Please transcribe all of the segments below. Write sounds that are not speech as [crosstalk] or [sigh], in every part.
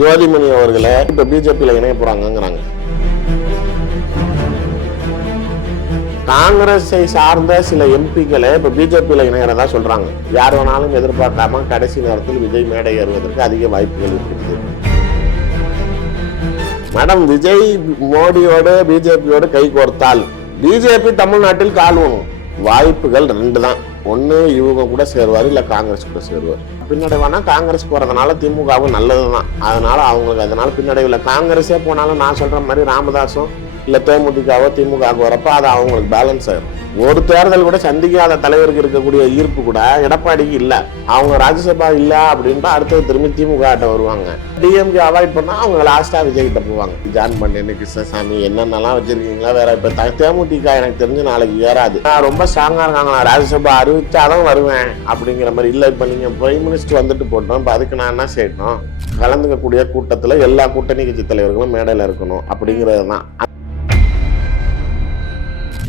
ஜோதிமணி அவர்களை இப்ப பிஜேபியில இணைய போறாங்கங்கிறாங்க. காங்கிரஸை சார்ந்த சில எம்பிக்களை இப்ப பிஜேபியில இணையறதா சொல்றாங்க. யார் வேணாலும் எதிர்பார்க்காம கடைசி நேரத்தில் விஜய் மேடை ஏறுவதற்கு அதிக வாய்ப்புகள் இருக்கிறது. மேடம் விஜய் மோடியோடு பிஜேபியோடு கை கோர்த்தால் பிஜேபி தமிழ்நாட்டில் கால் வாய்ப்புகள் ரெண்டு தான் ஒன்று இவங்க கூட சேருவார் இல்லை காங்கிரஸ் கூட சேருவார். பின்னடைவானா காங்கிரஸ் போகிறதுனால திமுகவும் நல்லது தான் அதனால அவங்களுக்கு அதனால பின்னடைவில் காங்கிரஸே போனாலும் நான் சொல்கிற மாதிரி ராமதாஸும் இல்லை தேமுதிகவோ திமுகவோ வரப்ப அது அவங்களுக்கு பேலன்ஸ் ஆயிரும். ஒரு தேர்தல் கூட சந்திக்காத தலைவருக்கு இருக்கக்கூடிய ஈர்ப்பு கூட எடப்பாடிக்கு இல்லை. அவங்க ராஜ்யசபா இல்லை அப்படின்ட்டு அடுத்தது திரும்பி திமுக ஆட்ட வருவாங்க. டிஎம்கே அவாய்ட் பண்ணா அவங்க லாஸ்டா விஜய் கிட்ட போவாங்க. ஜான் பண்ணேன் கிருஷ்ணசாமி என்னென்னலாம் வச்சிருக்கீங்களா வேற இப்ப தேமுதிக எனக்கு தெரிஞ்சு நாளைக்கு ஏறாது. நான் ரொம்ப ஸ்ட்ராங்கா இருக்காங்க. நான் ராஜ்யசபா அறிவிச்சாதான் வருவேன் அப்படிங்கிற மாதிரி. இல்ல இப்ப நீங்க பிரைம் மினிஸ்டர் வந்துட்டு போட்டோம். இப்ப அதுக்கு நான் என்ன செய்யணும்? கலந்துக்கக்கூடிய கூட்டத்துல எல்லா கூட்டணி கட்சி தலைவர்களும் மேடையில இருக்கணும் அப்படிங்கிறது தான்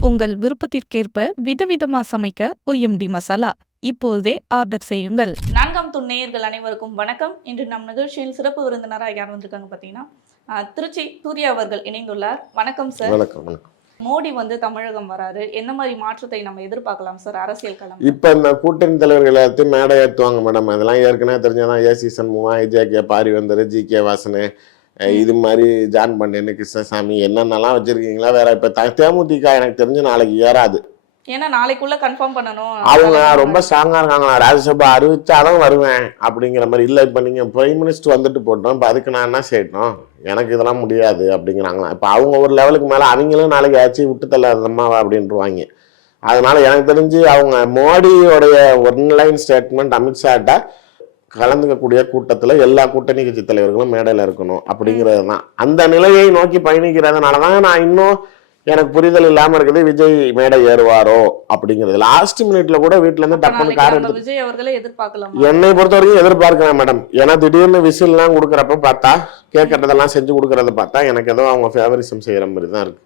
உங்கள் விருப்பத்திற்கேற்ப விதவிதமா சமைக்க ஒய்எம்டி மசாலா. இப்போதே ஆர்டர் செய்யுங்கள். நான்காம் துண் நேயர்கள் அனைவருக்கும் வணக்கம். இன்று நம் நிகழ்ச்சியில் சிறப்பு விருந்தினராக யார் வந்திருக்காங்க பார்த்தீங்கன்னா திருச்சி சூர்யா அவர்கள் இணைந்துள்ளார். வணக்கம் சார் வணக்கம் வணக்கம். மோடி வந்து தமிழகம் வராரு. என்ன மாதிரி மாற்றத்தை நம்ம எதிர்பார்க்கலாம் சார் அரசியல் களம். இப்ப இந்த கூட்டணி தலைவர்கள் எல்லாத்தையும் மேடை ஏற்றுவாங்க மேடம் அதெல்லாம் ஏற்கனவே தெரிஞ்சதான் A C Shanmuga I J K Parivendhar G K Vasan இது மாதிரி ஜான் பண்ணேன் கிருஷ்ணசாமி என்னென்னலாம் வச்சிருக்கீங்களா? வேற இப்ப தேமுதிக எனக்கு தெரிஞ்சு நாளைக்கு ஏறாது. ஏன்னா நாளைக்குள்ள கன்ஃபார்ம் பண்ணணும். அவங்க ரொம்ப ஸ்ட்ராங்கா இருக்காங்க நான் ராஜ்யசபா அறிவிச்சாதான் வருவேன் அப்படிங்கிற மாதிரி. இல்ல இப்ப நீங்க பிரைம் மினிஸ்டர் வந்துட்டு போட்டோம். இப்ப அதுக்கு நான் என்ன செய்யணும்? எனக்கு இதெல்லாம் முடியாது அப்படிங்கிறாங்களா? இப்ப அவங்க ஒரு லெவலுக்கு மேல அவங்களும் நாளைக்கு ஆச்சு விட்டு தள்ளாதம்மாவா அப்படின்ட்டுருவாங்க அதனால எனக்கு தெரிஞ்சு அவங்க மோடியோடைய ஒன்லைன் ஸ்டேட்மெண்ட் அமித்ஷாட்ட கலந்துக்கக்கூடிய கூட்டத்துல எல்லா கூட்டணி கட்சி தலைவர்களும் மேடையில இருக்கணும் அப்படிங்கிறது தான் அந்த நிலையை நோக்கி பயணிக்கிறதுனால தான் நான் இன்னும் எனக்கு புரிதல் இல்லாம இருக்குது விஜய் மேடை ஏறுவாரோ அப்படிங்கிறது லாஸ்ட் மினிட்ல கூட வீட்ல இருந்து டப்புன்னு கார் எடுத்து விஜய் அவர்களே எதிர்பார்க்கலாம்? என்னை பொறுத்த வரைக்கும் எதிர்பார்க்கிறேன் மேடம் ஏன்னா திடீர்னு விசில்லாம் கொடுக்குறப்ப பார்த்தா கேட்கறதெல்லாம் செஞ்சு கொடுக்கறத பார்த்தா எனக்கு ஏதோ அவங்க ஃபேவரிசம் செய்யற மாதிரி தான் இருக்கு.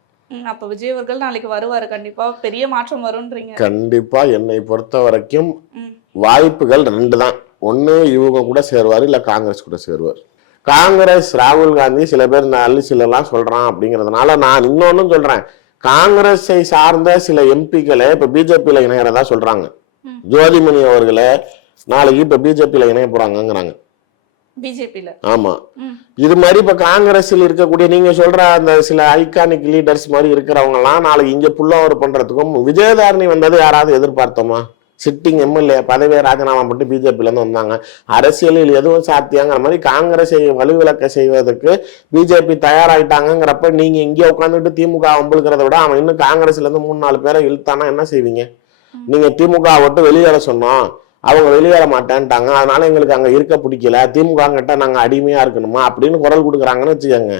அப்ப விஜய் அவர்கள் நாளைக்கு வருவாரு. கண்டிப்பா பெரிய மாற்றம் வரும்ன்றீங்க. கண்டிப்பா என்னை பொறுத்த வரைக்கும். வாய்ப்புகள் ரெண்டு தான் ஒன்று இவங்க கூட சேருவார் இல்லை காங்கிரஸ் கூட சேருவார். காங்கிரஸ் ராகுல் காந்தி சில பேர் இந்த அள்ளி சிலலாம் சொல்றான் அப்படிங்கிறதுனால நான் இன்னொன்னும் சொல்றேன். காங்கிரஸை சார்ந்த சில எம்பிக்களை இப்ப பிஜேபியில இணையறதா சொல்றாங்க. ம். ஜோதிமணி அவர்களை நாளைக்கு இப்ப பிஜேபியில இணைய போறாங்கங்கிறாங்க. பிஜேபியில? ஆமா. ம். இது மாதிரி இப்ப காங்கிரஸில் இருக்கக்கூடிய நீங்க சொல்ற அந்த சில ஐகானிக் லீடர்ஸ் மாதிரி இருக்கிறவங்க எல்லாம் நாளைக்கு இங்க புல்லவர் பண்றதுக்கும் விஜயதாரணி வந்தது யாராவது எதிர்பார்த்தோமா? சிட்டிங் எம்எல்ஏ பதவியை ராஜினாமா பண்ணி பிஜேபியிலேருந்து வந்தாங்க. அரசியலில் எதுவும் சாத்தியங்கிற மாதிரி காங்கிரஸை வலுவிளக்க செய்வதற்கு பிஜேபி தயாராகிட்டாங்கிறப்ப நீங்கள் இங்கே உட்காந்துட்டு திமுக அம்பளுக்கிறத விட அவன் இன்னும் காங்கிரஸ்லேருந்து மூணு நாலு பேரை இழுத்தானா என்ன செய்வீங்க? நீங்கள் திமுக விட்டு வெளியேற சொன்னோம். அவங்க வெளியேற மாட்டேன்ட்டாங்க. அதனால எங்களுக்கு அங்கே இருக்க பிடிக்கல. திமுக கிட்ட நாங்கள் அடிமையாக இருக்கணுமா? அப்படின்னு குரல் கொடுக்குறாங்கன்னு வச்சுக்கோங்க.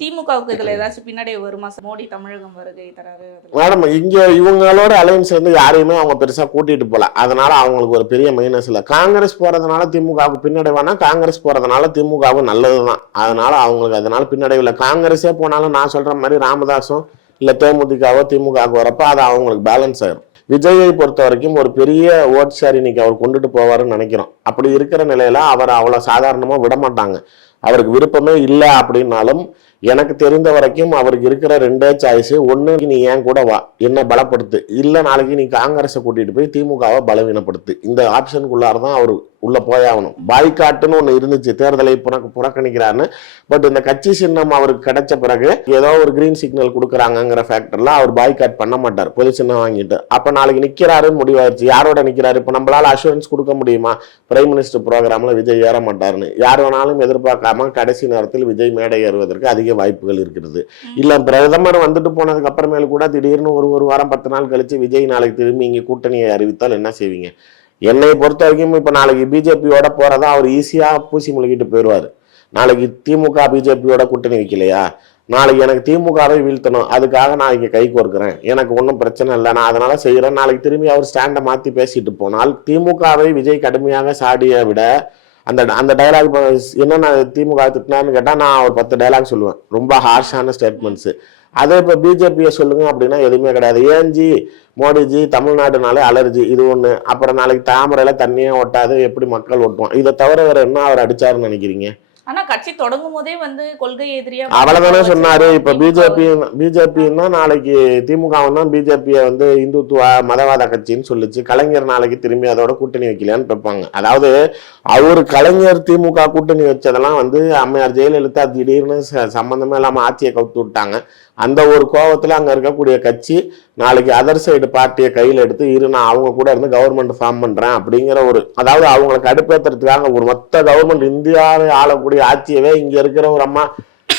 திமுகவுக்கு இதுல ஏதாச்சும் பின்னாடி வருமா? மோடி தமிழகம் வருகை தராரு. மேடம் இங்க இவங்களோட அலையன்ஸ் வந்து யாரையுமே அவங்க பெருசா கூட்டிட்டு போல. அதனால அவங்களுக்கு ஒரு பெரிய மைனஸ் இல்ல. காங்கிரஸ் போறதுனால திமுகவுக்கு பின்னடைவானா காங்கிரஸ் போறதுனால திமுகவும் நல்லதுதான். அதனால அவங்களுக்கு அதனால பின்னடைவு இல்ல. காங்கிரஸே போனாலும் நான் சொல்ற மாதிரி ராமதாஸும் இல்ல தேமுதிகவோ திமுகவுக்கு வரப்ப அது அவங்களுக்கு பேலன்ஸ் ஆயிரும். விஜயை பொறுத்த வரைக்கும் ஒரு பெரிய ஓட் ஷேர் இன்னைக்கு அவர் கொண்டுட்டு போவாருன்னு நினைக்கிறோம். அப்படி இருக்கிற நிலையில அவர் அவ்வளவு சாதாரணமா விட மாட்டாங்க. அவருக்கு விருப்பமே இல்லை அப்படின்னாலும் எனக்கு தெரிந்த வரைக்கும் அவருக்கு இருக்கிற ரெண்டே சாய்ஸ் ஒன்று நீ ஏன் கூட வா என்ன பலப்படுத்து. இல்லை நாளைக்கு நீ காங்கிரஸை கூட்டிகிட்டு போய் திமுகவை பலவீனப்படுத்து. இந்த ஆப்ஷனுக்குள்ளார தான் அவர் உள்ள போயாகணும் பாய்காட்டுன்னு ஒண்ணு இருந்துச்சு. தேர்தலை புறக்க புறக்கணிக்கிறான்னு பட் இந்த கட்சி சின்னம் அவருக்கு கிடைச்ச பிறகு ஏதோ ஒரு கிரீன் சிக்னல் கொடுக்குறாங்கங்கிற ஃபேக்டர்ல அவர் பாய்காட் பண்ண மாட்டார். பொது சின்னம் வாங்கிட்டு. அப்ப நாளைக்கு நிக்கிறாருன்னு முடிவாயிருச்சு. யாரோட நிக்கிறாரு? இப்ப நம்மளால அஷூரன்ஸ் கொடுக்க முடியுமா? பிரைம் மினிஸ்டர் ப்ரோக்ராம்ல விஜய் ஏற மாட்டாருன்னு. யார் வேணாலும் எதிர்பார்க்காம கடைசி நேரத்தில் விஜய் மேடை ஏறுவதற்கு அதிக வாய்ப்புகள் இருக்கிறது. இல்ல பிரதமர் வந்துட்டு போனதுக்கு அப்புறமேல் கூட திடீர்னு ஒரு ஒரு வாரம் பத்து நாள் கழிச்சு விஜய் நாளைக்கு திரும்பி இங்க கூட்டணியை அறிவித்தால் என்ன செய்வீங்க? என்னை பொறுத்த வரைக்கும் இப்போ நாளைக்கு பிஜேபியோட போகிறதா அவர் ஈஸியாக பூசி முழுகிட்டு போயிடுவாரு நாளைக்கு திமுக பிஜேபியோட கூட்டணி வைக்கலையா? நாளைக்கு எனக்கு திமுகவை வீழ்த்தணும். அதுக்காக நான் இங்கே கை கோர்க்கிறேன். எனக்கு ஒன்றும் பிரச்சனை இல்லை. நான் அதனால் செய்கிறேன் நாளைக்கு திரும்பி அவர் ஸ்டாண்டை மாற்றி பேசிட்டு போனால் திமுகவை விஜய் கடுமையாக சாடிய விட அந்த அந்த டைலாக் என்னென்ன திமுக திட்டினான்னு கேட்டால் நான் ஒரு பத்து டைலாக் சொல்லுவேன். ரொம்ப ஹார்ஷான ஸ்டேட்மெண்ட்ஸு அதே இப்போ பிஜேபியை சொல்லுங்க அப்படின்னா எதுவுமே கிடையாது. ஏன்ஜி மோடிஜி தமிழ்நாடுனாலே அலர்ஜி இது ஒன்று அப்புறம் நாளைக்கு தாமரையில் தண்ணியே ஒட்டாது எப்படி மக்கள் ஓட்டுவோம் இதை தவிர வேறு என்ன அவர் அடிச்சாருன்னு நினைக்கிறீங்க? கட்சி தொடங்கும் போதே வந்து கொள்கை எதிரியா அவ்வளவுதானே சொன்னாரு. இப்ப பிஜேபி பிஜேபின்னா நாளைக்கு திமுக தான் பிஜேபியை வந்து இந்துத்துவ மதவாத கட்சின்னு சொல்லுச்சு. கலைஞர் நாளைக்கு திரும்பி அதோட கூட்டணி வைக்கலையான்னு கேட்பாங்க. அதாவது அவர் கலைஞர் திமுக கூட்டணி வச்சதெல்லாம் வந்து அம்மையார் ஜெயலலிதா திடீர்னு சம்பந்தமே இல்லாம ஆட்சியை கவுத்து விட்டாங்க. அந்த ஒரு கோவத்துல அங்க இருக்கக்கூடிய கட்சி நாளைக்கு அதர் சைடு பார்ட்டியை கையில் எடுத்து இரு நான் அவங்க கூட இருந்து கவர்மெண்ட் ஃபார்ம் பண்றேன் அப்படிங்கிற ஒரு அதாவது அவங்களுக்கு அடுப்பேத்துறதுக்காக ஒரு மொத்த கவர்மெண்ட் இந்தியாவை ஆளக்கூடிய ஆட்சியவே இங்க இருக்கிற ஒரு அம்மா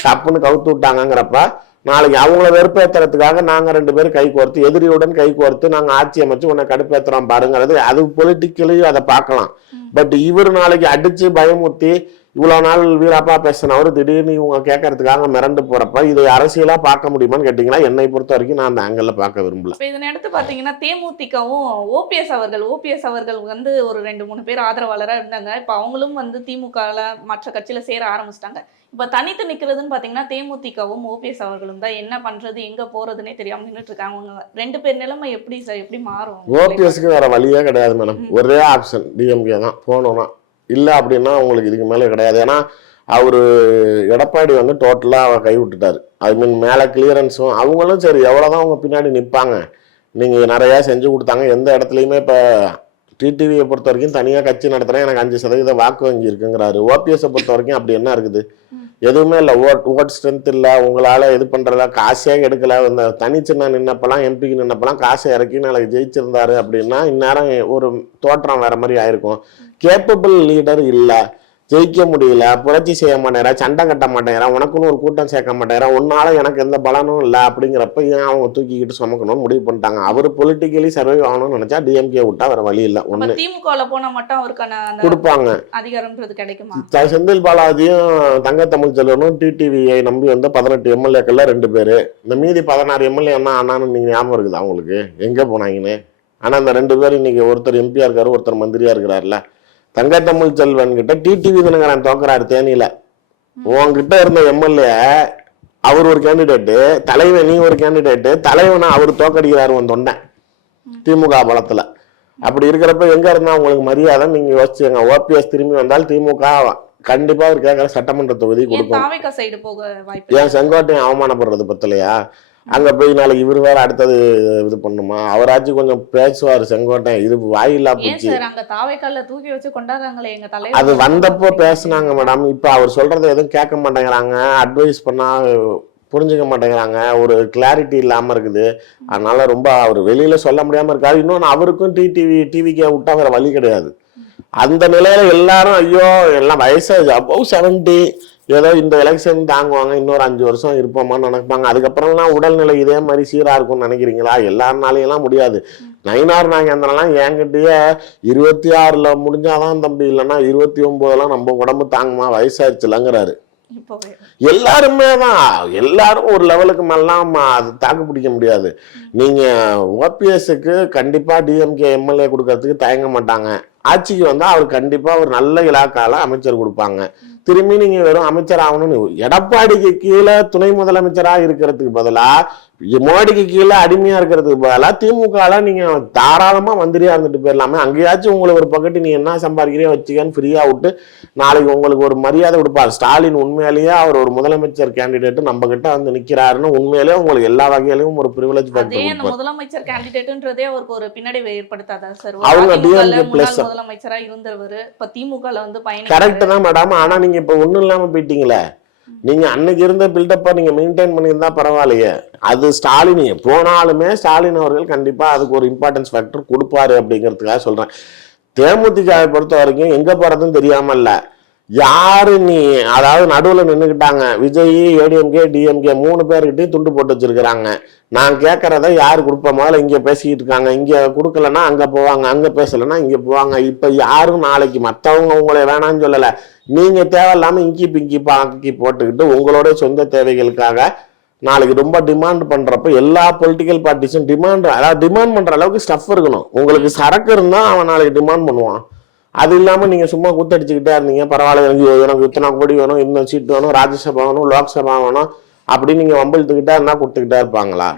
தப்புன்னு கவுத்து விட்டாங்கங்கிறப்ப நாளைக்கு அவங்கள வெறுப்பேத்துறதுக்காக நாங்க ரெண்டு பேரும் கை கோர்த்து எதிரியுடன் கை கோர்த்து நாங்க ஆட்சி அமைச்சு உன்னை கடுப்பேத்துறோம் பாருங்கிறது அது பொலிட்டிக்கலி அதை பார்க்கலாம். பட் இவர் நாளைக்கு அடிச்சு பயமுறுத்தி இவ்வளவு நாள் வீராப்பா பேசினவர் திடீர்னு இவங்க கேட்கறதுக்காக மிரண்டு போறப்ப இதை அரசியலா பார்க்க முடியுமான்னு கேட்டீங்கன்னா என்னை பொறுத்த வரைக்கும் நான் அந்த ஆங்கிள் பார்க்க விரும்பல. இப்ப இதனை அடுத்து பாத்தீங்கன்னா தேமுதிகவும் ஓபிஎஸ் அவர்கள் ஓபிஎஸ் அவர்கள் வந்து ஒரு ரெண்டு மூணு பேர் ஆதரவாளரா இருந்தாங்க. இப்ப அவங்களும் வந்து திமுகல மற்ற கட்சியில சேர ஆரம்பிச்சிட்டாங்க. இப்ப தனித்து நிக்கிறதுன்னு பாத்தீங்கன்னா தேமுதிகவும் ஓபிஎஸ் அவர்களும் தான் என்ன பண்றது எங்க போறதுன்னே தெரியாம நின்னுட்டு இருக்காங்க. அவங்க ரெண்டு பேர் நிலைமை எப்படி சார்? எப்படி மாறும்? ஓபிஎஸ்க்கு வேற வழியே கிடையாது மேடம். ஒரே ஆப்ஷன் டிஎம்கே தான். போகணும்னா இல்லை அப்படின்னா உங்களுக்கு இதுக்கு மேலே கிடையாது. ஏன்னா அவர் எடப்பாடி வந்து டோட்டலாக கை விட்டுட்டாரு ஐ மீன் மேலே கிளியரன்ஸும் அவங்களும் சரி எவ்வளோதான் அவங்க பின்னாடி நிற்பாங்க நீங்கள் நிறையா செஞ்சு கொடுத்தாங்க. எந்த இடத்துலையுமே இப்போ டிடிவியை பொறுத்த வரைக்கும் தனியாக கட்சி நடத்துகிறேன் எனக்கு அஞ்சு சதவீத வாக்கு வங்கி இருக்குங்கிறாரு. ஓபிஎஸ்ஸை பொறுத்த வரைக்கும் அப்படி என்ன இருக்குது? எதுவுமே இல்லை. ஓட் ஓட் ஸ்ட்ரென்த் இல்லை. உங்களால் இது பண்ணுறதா காசே எடுக்கல. இந்த தனிச்சின்ன நின்னப்பெல்லாம் எம்பிக்கு நின்னப்பெல்லாம் காசை இறக்கி நாளைக்கு ஜெயிச்சிருந்தாரு அப்படின்னா இந்நேரம் ஒரு தோற்றம் வேற மாதிரி ஆயிருக்கும். கேப்பபிள் லீடர் இல்லை. ஜெயிக்க முடியல புரட்சி செய்ய மாட்டேங்கிறா சண்டை கட்ட மாட்டேங்கிறா உனக்குன்னு ஒரு கூட்டம் சேர்க்க மாட்டேங்கிறா உன்னால எனக்கு எந்த பலனும் இல்லை அப்படிங்கிறப்ப ஏன் அவங்க தூக்கிக்கிட்டு சுமக்கணும்னு முடிவு பண்ணிட்டாங்க. அவர் பொலிட்டிக்கலி சர்வை ஆகணும்னு நினைச்சா டிஎம்கே விட்டா வேற வழி இல்லை. ஒன்று திமுகல போனா மட்டும் அவருக்கான கொடுப்பாங்க. அதிகாரம்ன்றது கிடைக்குமா? செந்தில் பாலாஜியும் தங்க தமிழ் செல்வனும் டிடிவியை நம்பி வந்த பதினெட்டு எம்எல்ஏக்கள்ல ரெண்டு பேரு. இந்த மீதி பதினாறு எம்எல்ஏ என்ன ஆனான்னு நீங்க ஞாபகம் இருக்குது அவங்களுக்கு எங்க போனாங்கன்னு? ஆனா அந்த ரெண்டு பேரும் இன்னைக்கு ஒருத்தர் எம்பியா இருக்காரு ஒருத்தர் மந்திரியா இருக்கிறாருல தங்க தமிழ் செல்வன் கிட்ட டிடிவி தினகரன் தோக்குறாரு தேனியில. உன்கிட்ட இருந்த எம்எல்ஏ அவர் ஒரு கேண்டிடேட்டு தலைவன் நீ ஒரு கேண்டிடேட்டு தலைவனை அவர் தோக்கடிக்கிறாரு உன் தொண்டன் திமுக பலத்துல. அப்படி இருக்கிறப்ப எங்க இருந்தா உங்களுக்கு மரியாதை? நீங்க யோசிச்சுங்க ஓபிஎஸ் திரும்பி வந்தால் திமுக கண்டிப்பா அவர் கேட்கற சட்டமன்ற தொகுதி கொடுக்கும். ஏன் செங்கோட்டையும் அவமானப்படுறது பத்தலையா? அங்க போய் நாளைக்கு இவர் வேற அடுத்தது இது பண்ணுமா? அவராச்சும் கொஞ்சம் பேசுவார் செங்கோட்டையன். இது வாயில்லா போச்சு. தூக்கி வச்சு கொண்டாடுறாங்களே எங்க தலைவர்? அது வந்தப்போ பேசுனாங்க மேடம். இப்ப அவர் சொல்றதை எதுவும் கேட்க மாட்டேங்கிறாங்க. அட்வைஸ் பண்ணா புரிஞ்சுக்க மாட்டேங்கிறாங்க. ஒரு கிளாரிட்டி இல்லாம இருக்குது. அதனால ரொம்ப அவர் வெளியில சொல்ல முடியாம இருக்காரு. இன்னொன்னு அவருக்கும் டிடிவி டிவிக்கே விட்டா வேற வழி கிடையாது. அந்த நிலையில எல்லாரும் ஐயோ எல்லாம் வயசாச்சு அபவ் செவன்டி ஏதோ இந்த எலெக்ஷன் தாங்குவாங்க இன்னொரு அஞ்சு வருஷம் இருப்போமான்னு நினைப்பாங்க. அதுக்கப்புறம்லாம் உடல்நிலை இதே மாதிரி சீரா இருக்கும்னு நினைக்கிறீங்களா? எல்லாருனாலையெல்லாம் முடியாது. நயினார் நாகேந்திரன்லாம் என்கிட்டயே இருபத்தி ஆறுல முடிஞ்சாதான் தம்பி இல்லைன்னா இருபத்தி ஒன்பதுலாம் நம்ம உடம்பு தாங்குமா? வயசாயிருச்சுலங்கிறாரு. எல்லாருமே தான். எல்லாரும் ஒரு லெவலுக்கு மேலாம் அது தாக்கு பிடிக்க முடியாது. நீங்க ஓபிஎஸ்க்கு கண்டிப்பா டிஎம்கே எம்எல்ஏ கொடுக்கறதுக்கு தயங்க மாட்டாங்க. ஆட்சிக்கு வந்தா அவர் கண்டிப்பா ஒரு நல்ல இலாக்கால அமைச்சர் கொடுப்பாங்க. திரும்பி நீங்க வெறும் அமைச்சர் ஆகணும்னு எடப்பாடிக்கு கீழே துணை முதலமைச்சரா இருக்கிறதுக்கு பதிலா மோடிக்கு கீழே அடிமையா இருக்கிறதுக்கு பதிலா திமுகல நீங்க தாராளமா மந்திரியா இருந்துட்டு போயிடலாமே. அங்கேயாச்சும் உங்களுக்கு ஒரு பக்கத்து நீ என்ன சம்பாதிக்கிறியோ வச்சுக்கன்னு ஃப்ரீயா விட்டு நாளைக்கு உங்களுக்கு ஒரு மரியாதை கொடுப்பார். ஸ்டாலின் உண்மையிலேயே அவர் ஒரு முதலமைச்சர் கேண்டிடேட் நம்ம கிட்ட வந்து நிக்கிறாருன்னு உண்மையிலேயே உங்களுக்கு எல்லா வகையிலும் ஒரு ப்ரிவிலேஜ் முதலமைச்சர் கேண்டிடேட்ன்றதே அவருக்கு ஒரு பின்னடைவை ஏற்படுத்தாதா சார் அவங்க முதலமைச்சரா இருந்தவர் இப்ப திமுகல வந்து பயணி கரெக்ட் தான் மேடம் ஆனா நீங்க இப்ப ஒண்ணும் இல்லாம போயிட்டீங்களே. நீங்க அன்னைக்கு இருந்த பில்டப்பை நீங்க மெயின்டைன் பண்ணியிருந்தா பரவாயில்லையே. அது ஸ்டாலின் போனாலுமே ஸ்டாலின் அவர்கள் கண்டிப்பா அதுக்கு ஒரு இம்பார்ட்டன்ஸ் ஃபேக்டர் கொடுப்பாரு அப்படிங்கிறதுக்காக சொல்றேன். தேமுதிகாவை பொறுத்த வரைக்கும் எங்க போறதுன்னு தெரியாமல்ல. யாரு நீ? அதாவது நடுவில் நின்றுக்கிட்டாங்க விஜய் ஏடிஎம்கே டிஎம்கே மூணு பேர்கிட்டயும் துண்டு போட்டு வச்சிருக்கிறாங்க. நான் கேட்கறத யார் கொடுப்ப? முதல்ல இங்கே பேசிக்கிட்டு இருக்காங்க. இங்கே கொடுக்கலன்னா அங்கே போவாங்க. அங்கே பேசலைன்னா இங்கே போவாங்க. இப்போ யாரும் நாளைக்கு மற்றவங்க உங்களை வேணாம்னு சொல்லலை. நீங்கள் தேவையில்லாமல் இங்கி பிங்கி பாக்கி போட்டுக்கிட்டு உங்களோட சொந்த தேவைகளுக்காக நாளைக்கு ரொம்ப டிமாண்ட் பண்றப்ப எல்லா பொலிட்டிக்கல் பார்ட்டிஸும் டிமாண்ட் அதாவது டிமாண்ட் பண்ற அளவுக்கு ஸ்டஃப் இருக்கணும். உங்களுக்கு சரக்கு இருந்தால் அவன் நாளைக்கு டிமாண்ட் பண்ணுவான். அது இல்லாமல் நீங்கள் சும்மா குத்தடிச்சுக்கிட்டே இருந்தீங்க. பரவாயில்ல எனக்கு எனக்கு இத்தனை கோடி வேணும் இந்த சீட் வேணும் ராஜ்யசபா வேணும் லோக்சபா வேணும் அப்படின்னு நீங்கள் வம்பிழுத்துக்கிட்டே இருந்தால் கொடுத்துக்கிட்டே இருப்பாங்களா?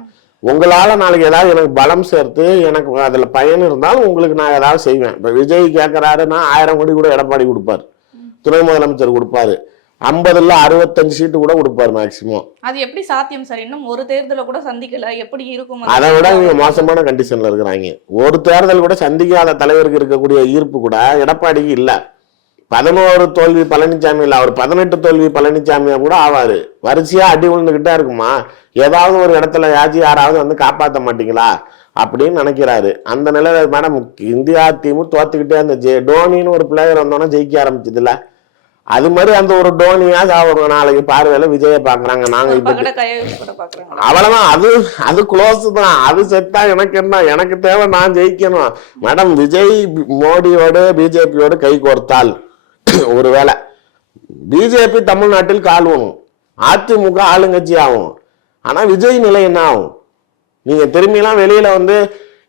உங்களால் நாளைக்கு ஏதாவது எனக்கு பலம் சேர்த்து எனக்கு அதில் பயன் இருந்தாலும் உங்களுக்கு நான் ஏதாவது செய்வேன். இப்போ விஜய் கேட்குறாருன்னா ஆயிரம் கோடி கூட எடப்பாடி கொடுப்பாரு. துணை முதலமைச்சர் கொடுப்பாரு. ஐம்பதுல அறுபத்தஞ்சு சீட்டு கூட கொடுப்பாரு மேக்சிமம் அது எப்படி சாத்தியம் சார்? இன்னும் ஒரு தேர்தலை கூட சந்திக்கல. எப்படி இருக்கும் அந்த அதை விட இவங்க? மோசமான கண்டிஷன்ல இருக்கிறாங்க. ஒரு தேர்தல் கூட சந்திக்காத தலைவருக்கு இருக்கக்கூடிய ஈர்ப்பு கூட எடப்பாடிக்கு இல்ல. பதினோரு தோல்வி பழனிசாமி இல்ல. அவர் பதினெட்டு தோல்வி பழனிசாமியா கூட ஆவாரு. வரிசையா அடி விழுந்துகிட்டே இருக்குமா? ஏதாவது ஒரு இடத்துல யாச்சும் யாராவது வந்து காப்பாத்த மாட்டீங்களா? அப்படின்னு நினைக்கிறாரு. அந்த நிலையில மேடம் இந்தியா டீமு தோத்துக்கிட்டே இருந்துச்சு. டோனின்னு ஒரு பிளேயர் வந்தோன்னா ஜெயிக்க ஆரம்பிச்சதுல அது மாதிரி அந்த ஒரு டோனியா ஒரு நாளைக்கு பார்வையில விஜய பாக்குறாங்க நாங்க அவ்வளவுதான். அது அது க்ளோஸ் தான். அது செத்தா எனக்கு என்ன? எனக்கு தேவை நான் ஜெயிக்கணும். மேடம் விஜய் மோடியோடு பிஜேபியோடு கை கோர்த்தால் [clears throat] ஒருவேளை பிஜேபி தமிழ்நாட்டில் கால் ஊனும் அதிமுக ஆளுங்கட்சி ஆகும் ஆனா விஜய் நிலை என்ன ஆகும்? நீங்க திரும்பிலாம் வெளியில வந்து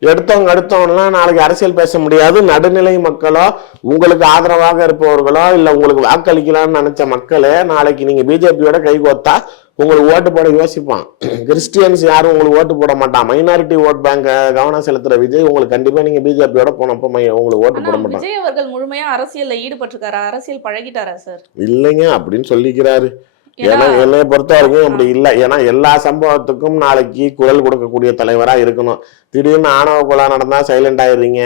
எடுத்தவங்க அடுத்தவங்கலாம் நாளைக்கு அரசியல் பேச முடியாது. நடுநிலை மக்களோ உங்களுக்கு ஆதரவாக இருப்பவர்களோ இல்ல உங்களுக்கு வாக்களிக்கலாம்னு நினைச்ச மக்களே நாளைக்கு நீங்க பிஜேபியோட கை கோத்தா உங்களுக்கு ஓட்டு போட யோசிப்பான். கிறிஸ்டியன்ஸ் யாரும் உங்களுக்கு ஓட்டு போட மாட்டான். மைனாரிட்டி ஓட் பேங்க் கவனம் செலுத்துற விஜய் உங்களுக்கு கண்டிப்பா நீங்க பிஜேபியோட போனப்ப உங்களுக்கு ஓட்டு போட மாட்டான். விஜய் அவர்கள் முழுமையா அரசியல்ல ஈடுபட்டிருக்காரா? அரசியல் பழகிட்டாரா சார்? இல்லைங்க அப்படின்னு சொல்லிக்கிறாரு. ஏன்னா என்னை பொறுத்த வரைக்கும் அப்படி இல்லை. ஏன்னா எல்லா சம்பவத்துக்கும் நாளைக்கு குரல் கொடுக்கக்கூடிய தலைவரா இருக்கணும். திடீர்னு ஆணவ கொலை நடந்தா சைலண்ட் ஆயிடுறீங்க.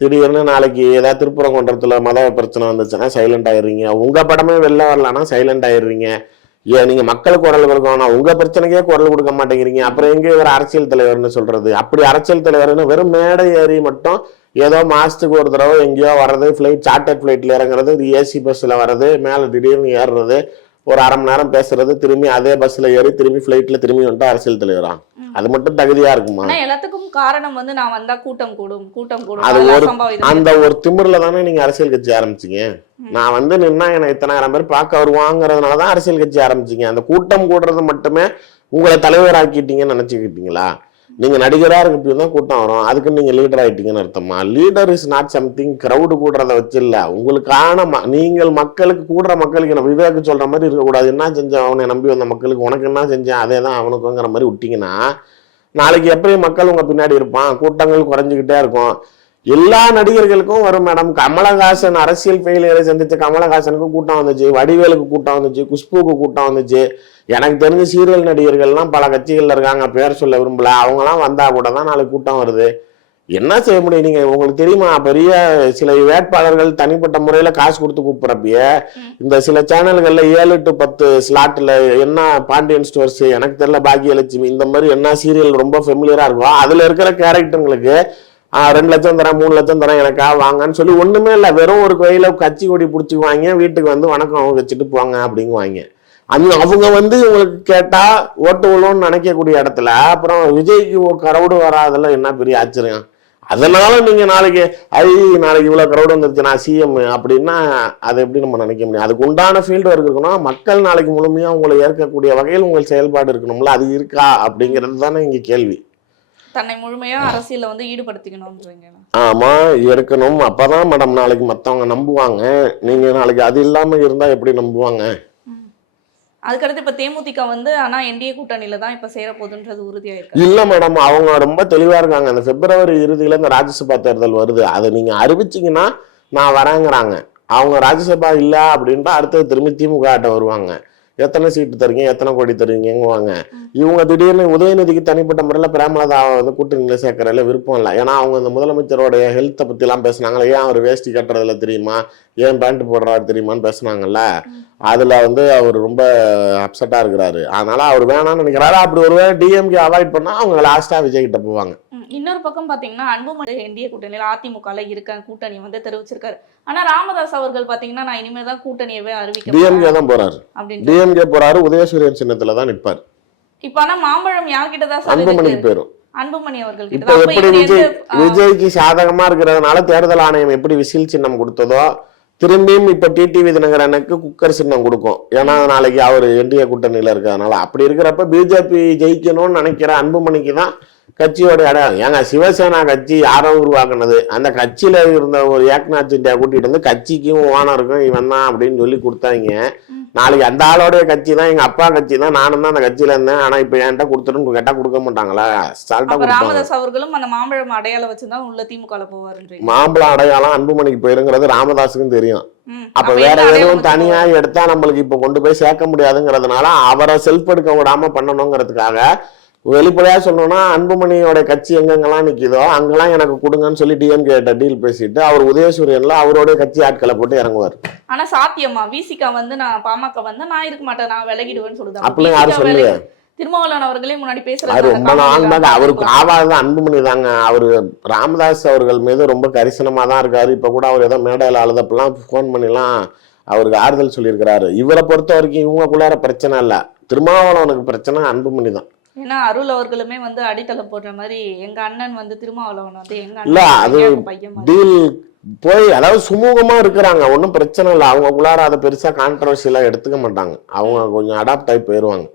திடீர்னு நாளைக்கு ஏதாவது திருப்பரங்குன்றத்துல மத பிரச்சனை வந்துச்சுன்னா சைலண்ட் ஆயிடுறீங்க. உங்க படமே வெளில வரலன்னா சைலண்ட் ஆயிடுறீங்க. ஏன் நீங்க மக்களுக்கு குரல் கொடுக்கணும் உங்க பிரச்சனைக்கே குரல் கொடுக்க மாட்டேங்கிறீங்க. அப்புறம் எங்க இவர் அரசியல் தலைவர்னு சொல்றது? அப்படி அரசியல் தலைவர்னு வெறும் மேடை ஏறி மட்டும் ஏதோ மாசத்துக்கு ஒரு தடவை எங்கேயோ வர்றது ஃப்ளைட் சார்ட்டர் ஃப்ளைட்ல இறங்குறது ஏசி பஸ்ல வர்றது மேல திடீர்னு ஏறுறது ஒரு அரை மணி நேரம் பேசுறது திரும்பி அதே பஸ்ல ஏறி திரும்பி ஃப்ளைட்ல திரும்பி வந்துட்டு அரசியல் தலைவரா. அது மட்டும் தகுதியா இருக்குமா? எல்லாத்துக்கும் காரணம் வந்து நான் வந்தா கூட்டம் கூடும் கூட்டம் கூடும். அது ஒரு- அந்த ஒரு திமிர்ல தானே நீங்க அரசியல் கட்சி ஆரம்பிச்சீங்க. நான் வந்து நின்னா எனக்கு இத்தனாயிரம் பேர் பார்க்க வருவாங்கிறதுனால தான் அரசியல் கட்சி ஆரம்பிச்சீங்க. அந்த கூட்டம் கூடுறது மட்டுமே உங்களை தலைவராக்கிட்டீங்கன்னு நினைச்சுக்கிட்டீங்களா? நீங்கள் நடிகராக இருக்கப்போ தான் கூட்டம் வரும். அதுக்கு நீங்கள் லீடர் ஆகிட்டீங்கன்னு அர்த்தமா? Leader is not something crowd கூடுறத வச்சு இல்லை. உங்களுக்கான ம- நீங்கள் மக்களுக்கு கூடுற மக்களுக்கு நான் விவேக்கு சொல்கிற மாதிரி இருக்கக்கூடாது. என்ன செஞ்சேன்? அவனை நம்பி வந்த மக்களுக்கு உனக்கு என்ன செஞ்சேன்? அதே தான் அவனுக்குங்கிற மாதிரி விட்டிங்கன்னா நாளைக்கு எப்படி மக்கள் உங்கள் பின்னாடி இருப்பான். கூட்டங்கள் குறைஞ்சிக்கிட்டே இருக்கும். எல்லா நடிகர்களுக்கும் வரும் மேடம். கமலஹாசன் அரசியல் ஃபெயிலியரை சந்திச்ச கமலஹாசனுக்கு கூட்டம் வந்துச்சு. வடிவேலுக்கு கூட்டம் வந்துச்சு. குஷ்புக்கு கூட்டம் வந்துச்சு. எனக்கு தெரிஞ்ச சீரியல் நடிகர்கள்லாம் பல கட்சிகள்ல இருக்காங்க. பேர் சொல்ல விரும்பல. அவங்கலாம் வந்தா கூட தான் நாளைக்கு கூட்டம் வருது. என்ன செய்ய முடியும்? நீங்க உங்களுக்கு தெரியுமா? பெரிய சில வேட்பாளர்கள் தனிப்பட்ட முறையில காசு கொடுத்து கூப்பிடுறப்பயே. இந்த சில சேனல்கள்ல ஏழு டு பத்து ஸ்லாட்ல என்ன பாண்டியன் ஸ்டோர்ஸ் எனக்கு தெரியல பாக்கியலட்சுமி இந்த மாதிரி என்ன சீரியல் ரொம்ப ஃபெமிலியரா இருக்கும் அதுல இருக்கிற கேரக்டருங்களுக்கு ரெண்டு லட்சம் தரேன் மூணு லட்சம் தரேன் எனக்கா வாங்கன்னு சொல்லி ஒண்ணுமே இல்லை. வெறும் ஒரு கோயில கட்சி கொடி பிடிச்சிக்குவாங்க வீட்டுக்கு வந்து வணக்கம் வச்சுட்டு போங்க அப்படிங்குவாங்க. அந்த அவங்க வந்து உங்களுக்கு கேட்டா ஓட்டு விழுன்னு நினைக்கக்கூடிய இடத்துல அப்புறம் விஜய்க்கு கரவுடு வராதெல்லாம் என்ன பெரிய ஆச்சரியம்? அதனால நீங்க நாளைக்கு ஐ நாளைக்கு இவ்வளவு கரவுடு வந்துருச்சு நான் சிஎம் அப்படின்னா அதை எப்படி நம்ம நினைக்க முடியும்? அதுக்கு உண்டான ஃபீல்டு ஒர்க் இருக்கணும் மக்கள் நாளைக்கு முழுமையா உங்களை ஏற்கக்கூடிய வகையில் உங்கள் செயல்பாடு இருக்கணும்ல அது இருக்கா அப்படிங்கிறது தானே இங்க கேள்வி. தன்னை முழுமையா அரசியல்ல வந்து ஈடுபடுத்திக்கணும்ன்றீங்க. ஆமா இருக்கணும். அப்பதான் மேடம் நாளைக்கு மத்தவங்க நம்புவாங்க. நீங்க நாளைக்கு அது இல்லாம இருந்தா எப்படி நம்புவாங்க? அதுக்கடுத்து இப்ப தேமுதிக வந்து ஆனா என்டிஏ கூட்டணியில தான் இப்ப சேர போகுதுன்றது உறுதியாயிருக்கு. இல்ல மேடம் அவங்க ரொம்ப தெளிவா இருக்காங்க. அந்த பிப்ரவரி இறுதியில இந்த ராஜ்யசபா தேர்தல் வருது. அதை நீங்க அறிவிச்சீங்கன்னா நான் வரேங்கிறாங்க. அவங்க ராஜ்யசபா இல்ல அப்படின்ட்டு அடுத்தது திரும்பி திமுக ஆட்ட வருவாங்க. எத்தனை சீட்டு தரீங்க எத்தனை கோடி தருவீங்கங்குவாங்க. இவங்க திடீர்னு உதயநிதிக்கு தனிப்பட்ட முறையில் பிரேமலதாவை வந்து கூட்டணியில் சேர்க்கறதுல விருப்பம் இல்லை. ஏன்னா அவங்க இந்த முதலமைச்சரோடைய ஹெல்த்தை பற்றிலாம் பேசுனாங்களே ஏன் அவர் வேஷ்டி கட்டுறதுல தெரியுமா? ஏன் பேண்ட் போடுறாரு தெரியுமான்னு பேசுனாங்கல்ல. அதில் வந்து அவர் ரொம்ப அப்செட்டாக இருக்கிறாரு. அதனால அவர் வேணாம்னு நினைக்கிறாரு. அப்படி ஒருவேளை டிஎம்கே அவாய்ட் பண்ணால் அவங்க லாஸ்ட்டாக விஜய் கிட்ட போவாங்க. இன்னொரு பக்கம் பாத்தீங்கன்னா அன்புமணி என்டிஏ கூட்டணியில அதிமுகல இருக்க கூட்டணி வந்து தெரிவிச்சிருக்காரு. ஆனா ராமதாஸ் அவர்கள் பாத்தீங்கன்னா நான் இனிமேல் தான் கூட்டணியவே அறிவிக்க டிஎம்கே தான் போறாரு. டிஎம்கே போறாரு உதயசூரியன் சின்னத்துல தான் நிற்பார் இப்ப ஆனா மாம்பழம் யார்கிட்ட தான் அன்புமணிக்கு? போயிரும் அன்புமணி அவர்கள் இப்ப எப்படி விஜய் விஜய்க்கு சாதகமா இருக்கிறதுனால தேர்தல் ஆணையம் எப்படி விசில் சின்னம் கொடுத்ததோ திரும்பியும் இப்ப டிடிவி தினகரனுக்கு குக்கர் சின்னம் கொடுக்கும். ஏன்னா நாளைக்கு அவர் என்டிஏ கூட்டணியில இருக்கிறதுனால அப்படி இருக்கிறப்ப பிஜேபி ஜெயிக்கணும்னு நினைக்கிற அன்புமணிக்கு தான் கட்சியோட அடையாளம் ஏங்க சிவசேனா கட்சி யாரோ உருவாக்குனது? அந்த கட்சியில இருந்த ஒரு ஏக்நாத் சிண்டியா கூட்டிட்டு வந்து கட்சிக்கும் ஓனருக்கும் இவன் தான் அப்படின்னு சொல்லி கொடுத்தாங்க. நாளைக்கு அந்த ஆளோடைய கட்சி தான் எங்க அப்பா கட்சி தான் நானும் தான் அந்த கட்சியில இருந்தேன். ஆனா இப்ப என்கிட்ட கொடுத்துருன்னு கேட்டா கொடுக்க மாட்டாங்களா? சால்ட்டா அப்ப கொடுப்பாங்க. ராமதாஸ் அவர்களும் அந்த மாம்பழம் அடையாளம் வச்சுதான் உள்ள திமுக போவாருன்றீங்க. மாம்பழம் அடையாளம் அன்புமணிக்கு போயிருங்கிறது ராமதாஸுக்கும் தெரியும். அப்ப வேற எதுவும் தனியா எடுத்தா நம்மளுக்கு இப்ப கொண்டு போய் சேர்க்க முடியாதுங்கிறதுனால அவரை செல்ஃப் எடுக்க விடாம பண்ணணுங்கிறதுக்காக வெளிப்படையா சொல்லணும்னா அன்புமணியோட கட்சி எங்கெங்கெல்லாம் நிக்குதோ அங்கெல்லாம் எனக்கு கொடுங்கன்னு சொல்லி டிஎம்கே டீல் பேசிட்டு அவர் உதயசூரியன்ல அவரோட கட்சி ஆட்களை போட்டு இறங்குவார். ஆனா சாத்தியமா? விசிகா வந்து நான் பாமக வந்து நான் இருக்க மாட்டேன் நான் விலகிடுவேன்னு சொல்லுதாங்க அப்படிலாம் யாரும் சொல்லலையே. திருமாவளவன் அவர்களே முன்னாடி பேசுறாரு ரொம்ப நாள் தாங்க. அவருக்கு ஆவாது அன்புமணி தாங்க. அவரு ராமதாஸ் அவர்கள் மீது ரொம்ப கரிசனமா தான் இருக்காரு. இப்ப கூட அவர் ஏதோ மேடையில் அழுதப்பெல்லாம் ஃபோன் பண்ணிலாம் அவருக்கு ஆறுதல் சொல்லியிருக்கிறாரு. இவரை பொறுத்த வரைக்கும் இவங்களுக்குள்ளார பிரச்சனை இல்ல. திருமாவளவனுக்கு பிரச்சனை அன்புமணி தான். ஏன்னா அருள் அவர்களுமே வந்து அடித்தளம் போடுற மாதிரி எங்க அண்ணன் வந்து திருமாவளவன் வந்து எங்க அண்ணன். டீல் போய் அதாவது சுமூகமா இருக்கிறாங்க. ஒன்றும் பிரச்சனை இல்லை. அவங்களுக்குள்ளார அதை பெருசா கான்ட்ரவர்சியெல்லாம் எடுத்துக்க மாட்டாங்க. அவங்க கொஞ்சம் அடாப்ட் ஆகி போயிடுவாங்க.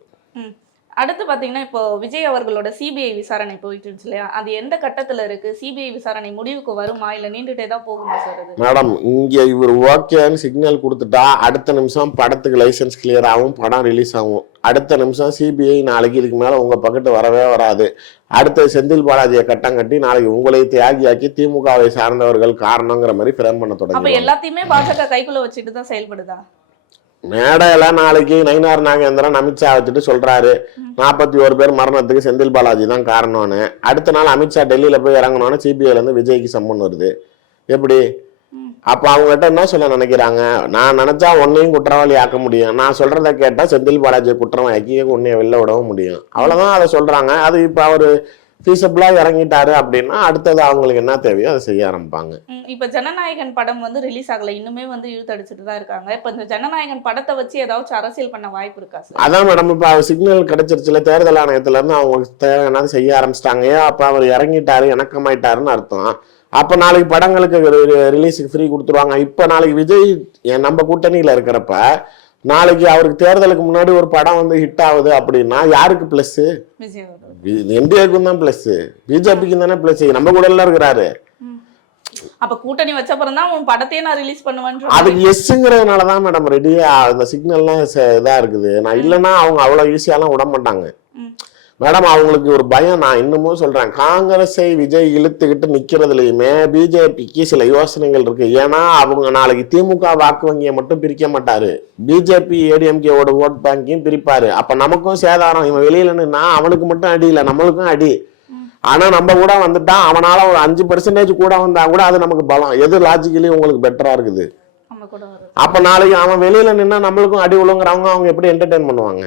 அடுத்து பாத்தீங்கன்னா இப்போ விஜய் அவர்களோட சிபிஐ விசாரணை போயிட்டு இல்லையா? அது எந்த கட்டத்துல இருக்கு? சிபிஐ விசாரணை முடிவுக்கு வருமா? இல்ல நீண்டுட்டே தான் போகுமா சார் மேடம் இங்க இவர் ஓகேன்னு சிக்னல் கொடுத்துட்டா அடுத்த நிமிஷம் படத்துக்கு லைசென்ஸ் கிளியர் ஆகும் படம் ரிலீஸ் ஆகும். அடுத்த நிமிஷம் சிபிஐ நாளைக்கு இதுக்கு மேல உங்க பக்கத்து வரவே வராது. அடுத்த செந்தில் பாலாஜியை கட்டம் கட்டி நாளைக்கு உங்களை தியாகியாக்கி திமுகவை சார்ந்தவர்கள் காரணங்கிற மாதிரி ஃப்ரேம் பண்ண தொடங்கி எல்லாத்தையுமே பாஜக கைக்குள்ள வச்சுட்டு தான் செயல்படுதா? மேடையில நாளைக்கு நயினார் நாகேந்திரன் அமித்ஷா வச்சுட்டு சொல்றாரு. நாற்பத்தி ஒரு பேர் மரணத்துக்கு செந்தில் பாலாஜி தான் காரணம்னு. அடுத்த நாள் அமித்ஷா டெல்லியில போய் இறங்கணும்னு சிபிஐல இருந்து விஜய்க்கு சம்மன் வருது. எப்படி? அப்ப அவங்ககிட்ட என்ன சொல்ல நினைக்கிறாங்க? நான் நினைச்சா உன்னையும் குற்றவாளி ஆக்க முடியும். நான் சொல்றத கேட்டா செந்தில் பாலாஜி குற்றவாக்கி உன்னைய வெளில விடவும் முடியும். அவ்வளவுதான் அதை சொல்றாங்க. அது இப்ப அவரு ஃபீஸபிளா இறங்கிட்டாரு அப்படின்னா அடுத்தது அவங்களுக்கு என்ன தேவையோ அதை செய்ய ஆரம்பிப்பாங்க. இப்ப ஜனநாயகன் படம் வந்து ரிலீஸ் ஆகல. இன்னுமே வந்து இழுத்தடிச்சிட்டு தான் இருக்காங்க. இப்ப இந்த ஜனநாயகன் படத்தை வச்சு ஏதாச்சும் அரசியல் பண்ண வாய்ப்பு இருக்கா சார்? அதான் மேடம் இப்ப சிக்னல் கிடைச்சிருச்சுல தேர்தல் ஆணையத்துல இருந்து அவங்களுக்கு தேவையானது செய்ய ஆரம்பிச்சிட்டாங்க. அப்ப அவர் இறங்கிட்டாரு இணக்கமாயிட்டாருன்னு அர்த்தம். அப்ப நாளைக்கு படங்களுக்கு ரிலீஸுக்கு ஃப்ரீ கொடுத்துருவாங்க. இப்ப நாளைக்கு விஜய் நம்ம கூட்டணியில இருக்கிறப்ப நாளைக்கு அவருக்கு தேர்தலுக்கு முன்னாடி ஒரு படம் வந்து ஹிட் ஆகுது அப்படின்னா யாருக்கு பிளஸ் என்டிஏக்கும் தான் பிளஸ் பிஜேபிக்கு தானே பிளஸ் நம்ம கூட எல்லாம் இருக்கிறாரு. அப்ப கூட்டணி வச்சப்பறம் தான் உன் படத்தையே நான் ரிலீஸ் பண்ணுவேன்ற அதுக்கு எஸ்ங்கிறதுனால தான் மேடம் ரெடியா அந்த சிக்னல்லாம் இதா இருக்குது. நான் இல்லைன்னா அவங்க அவ்வளவு ஈஸியாலாம் விட மாட்டாங்க. மேடம் அவங்களுக்கு ஒரு பயம். நான் இன்னமும் சொல்றேன். காங்கிரஸை விஜய் இழுத்துக்கிட்டு நிக்கிறதுலயுமே பிஜேபிக்கு சில யோசனைகள் இருக்கு. ஏன்னா அவங்க நாளைக்கு திமுக வாக்கு வங்கியை மட்டும் பிரிக்க மாட்டாரு. பிஜேபி ஏடிஎம்கேவோட ஓட் பேங்கையும் பிரிப்பாரு. அப்ப நமக்கும் சேதாரம். இவன் வெளியில நின்னா அவனுக்கு மட்டும் அடி இல்லை. நம்மளுக்கும் அடி. ஆனா நம்ம கூட வந்துட்டா அவனால ஒரு அஞ்சு பர்சன்டேஜ் கூட வந்தா கூட அது நமக்கு பலம். எது லாஜிக்கலி உங்களுக்கு பெட்டரா இருக்குது? அப்ப நாளைக்கு அவன் வெளியில நின்னா நம்மளுக்கும் அடி விழுங்குறவங்க அவங்க எப்படி என்டர்டைன் பண்ணுவாங்க.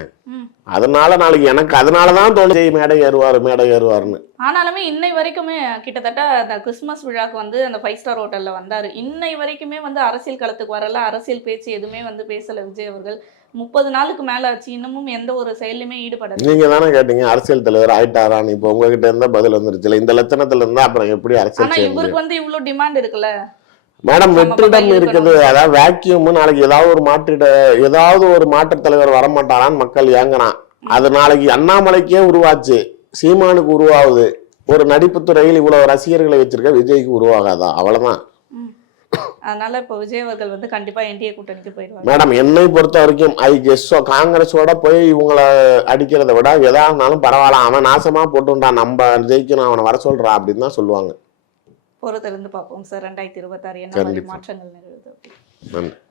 அதனால நாளைக்கு எனக்கு அதனாலதான் தோணுச்சு மேடை ஏறுவாரு மேடை ஏறுவாருன்னு. ஆனாலுமே இன்னை வரைக்குமே கிட்டத்தட்ட அந்த கிறிஸ்மஸ் விழாக்கு வந்து அந்த ஃபைவ் ஸ்டார் ஹோட்டல்ல வந்தாரு. இன்னை வரைக்குமே வந்து அரசியல் களத்துக்கு வரல அரசியல் பேச்சு எதுவுமே வந்து பேசல விஜய் அவர்கள். முப்பது நாளுக்கு மேல ஆச்சு இன்னமும் எந்த ஒரு செயல்லையுமே ஈடுபடல. நீங்க தானே கேட்டீங்க அரசியல் தலைவர் ஆயிட்டாரான்னு இப்ப உங்ககிட்ட இருந்தா பதில் வந்துருச்சுல. இந்த லட்சணத்துல இருந்தா அப்புறம் எப்படி அரசியல் ஆனா செய்ய முடியும்? இவருக்கு வந்து இவ்வளவு டிமாண்ட் இருக்குல்ல. மேடம் வெற்றிடம் இருக்குது. அதாவது வேக்யூம் நாளைக்கு ஏதாவது ஒரு மாற்றிட ஏதாவது ஒரு மாற்றுத் தலைவர் வரமாட்டாரான்னு மக்கள் ஏங்குறான். அது நாளைக்கு அண்ணாமலைக்கே உருவாச்சு. சீமானுக்கு உருவாகுது. ஒரு நடிப்பு துறையில் இவ்வளவு ரசிகர்களை வச்சிருக்க விஜய்க்கு உருவாகாதா? அவ்வளவுதான். அதனால இப்ப விஜய் அவர்கள் வந்து கண்டிப்பா என்டிஏ கூட்டணிக்கு போயிடுவாங்க. மேடம் என்னை பொறுத்த வரைக்கும் ஐ கெஸ்ஸோ காங்கிரஸோட போய் இவங்களை அடிக்கிறத விட எதா இருந்தாலும் பரவாயில்ல அவன் நாசமா போட்டுட்டான் நம்ம ஜெயிக்கணும் அவனை வர சொல்றான் அப்படின்னு தான் சொல்லுவாங்க. பொறுத்திருந்து பார்ப்போம் சார் ரெண்டாயிரத்தி இருபத்தாறு என்ன. மாற்றங்கள் அப்படின்னு. நன்றி